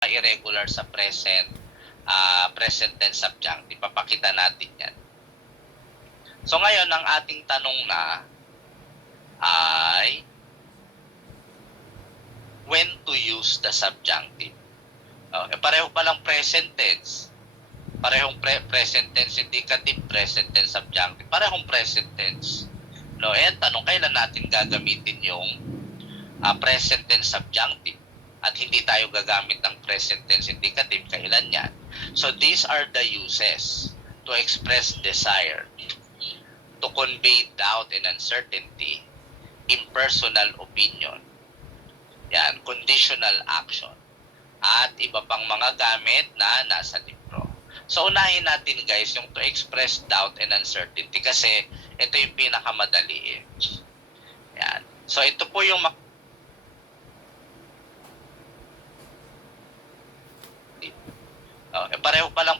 irregular sa present tense subjunctive. Papakita natin yan. So ngayon, ang ating tanong na ay when to use the subjunctive. Pareho palang present tense. Parehong present tense indicative, present tense subjunctive. Parehong present tense. No, tanong, kailan natin gagamitin yung present tense subjunctive? At hindi tayo gagamit ng present tense indicative, kailan yan? So these are the uses to express desire, to convey doubt and uncertainty, impersonal opinion, yan, conditional action, at iba pang mga gamit na nasa libro. So unahin natin guys yung to express doubt and uncertainty kasi ito yung pinakamadali eh. Yan. So ito po yung pareho palang